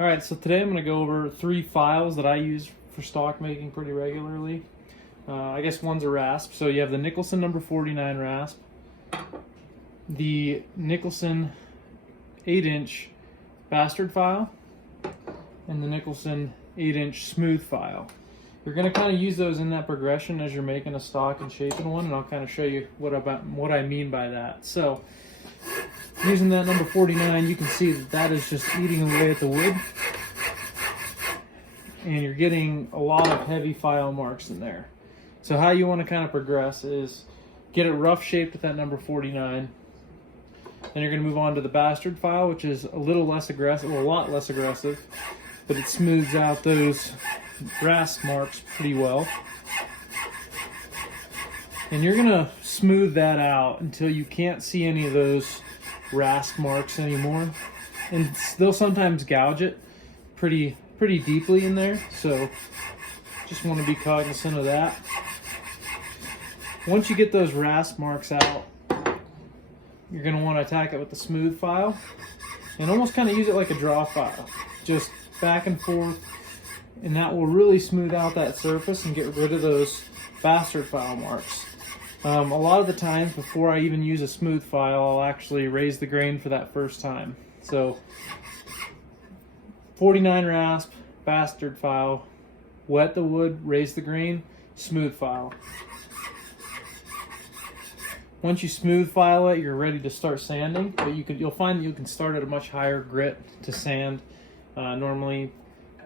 All right, so today I'm going to go over 3 files that I use for stock making pretty regularly. I guess one's a rasp. So you have the Nicholson number 49 rasp, the Nicholson 8-inch bastard file, and the Nicholson 8-inch smooth file. You're going to kind of use those in that progression as you're making a stock and shaping one, and I'll kind of show you what I mean by that. So using that number 49, you can see that is just eating away at the wood, and you're getting a lot of heavy file marks in there. So how you want to kind of progress is get it rough shaped with that number 49. Then you're going to move on to the bastard file, which is a little less aggressive, well, a lot less aggressive, but it smooths out those rasp marks pretty well. And you're going to smooth that out until you can't see any of those rasp marks anymore. And they'll sometimes gouge it pretty deeply in there, so just want to be cognizant of that. Once you get those rasp marks out, you're going to want to attack it with the smooth file and almost kind of use it like a draw file, just back and forth, and that will really smooth out that surface and get rid of those bastard file marks. A lot of the times before I even use a smooth file, I'll actually raise the grain for that first time. So 49 rasp, bastard file, wet the wood, raise the grain, smooth file. Once you smooth file it, you're ready to start sanding, but you'll find that you can start at a much higher grit to sand, normally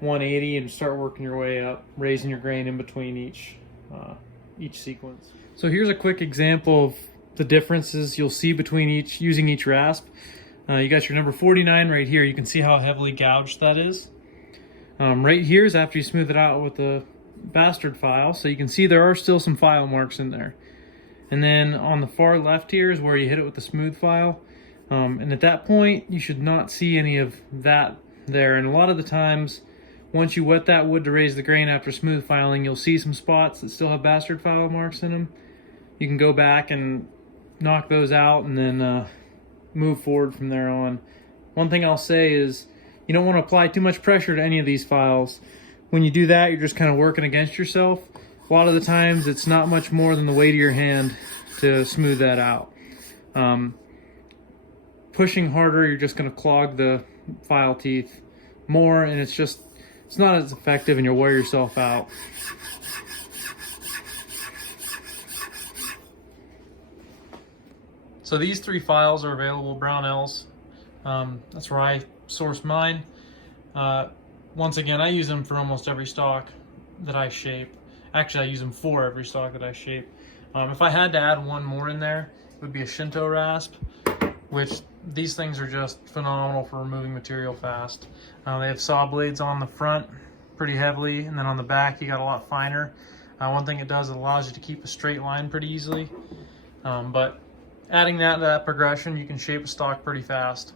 180, and start working your way up, raising your grain in between each sequence. So here's a quick example of the differences you'll see between using each rasp. You got your number 49 right here. You can see how heavily gouged that is. Right here is after you smooth it out with the bastard file, so you can see there are still some file marks in there. And then on the far left here is where you hit it with the smooth file. And at that point, you should not see any of that there. And a lot of the times, once you wet that wood to raise the grain after smooth filing, you'll see some spots that still have bastard file marks in them. You can go back and knock those out and then move forward from there on. One thing I'll say is you don't want to apply too much pressure to any of these files. When you do that, you're just kind of working against yourself. A lot of the times it's not much more than the weight of your hand to smooth that out. Pushing harder, you're just going to clog the file teeth more, and it's not as effective, and you'll wear yourself out. So these 3 files are available, Brownells. That's where I source mine. Once again, I use them for almost every stock that I shape. Actually, I use them for every stock that I shape. If I had to add one more in there, it would be a Shinto rasp, which these things are just phenomenal for removing material fast. They have saw blades on the front pretty heavily, and then on the back you got a lot finer. One thing it does, it allows you to keep a straight line pretty easily. But adding that to that progression, you can shape a stock pretty fast.